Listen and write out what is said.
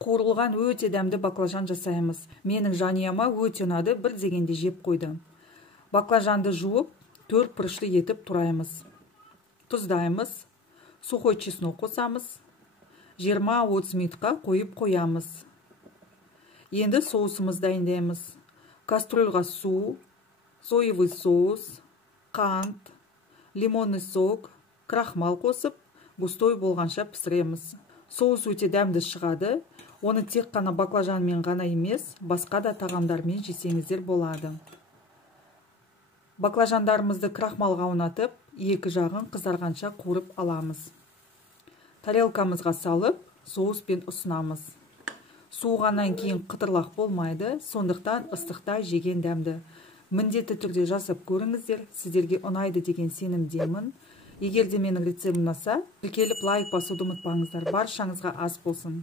Қуырылған өте дәмді баклажан жасаймыз. Менің жанұяма өте ұнады, бір дегенде жеп қойды. Баклажанды жуып, 4 бұрышты етіп тураймыз. Тұздаймыз, сухой чеснок қосамыз. 20-30 минутқа қойып қоямыз. Енді соусымыз дайындаймыз. Кастрюльға су, соевый соус, қант, лимонный сок, крахмал қосып, густой болғанша пісіреміз. Соус өте дәмді шығады. Оны тек қана баклажанмен ғана емес, басқа да тағамдармен жесеңіздер болады. Баклажандарымызды крахмалға ұнатып, екі жағын қызарғанша қуырып аламыз. Тарелкамызға салып, соуспен ұсынамыз. Суығаннан кейін қытырлақ болмайды, сондықтан ыстықта жеген дәмді. Міндетті түрде жасап көріңіздер, сіздерге ұнайды деген сенімдемін. Егер де менің рецептім ұнаса, тіркеліп лайк басуды ұмытпаңыздар. Баршаңызға ас болсын.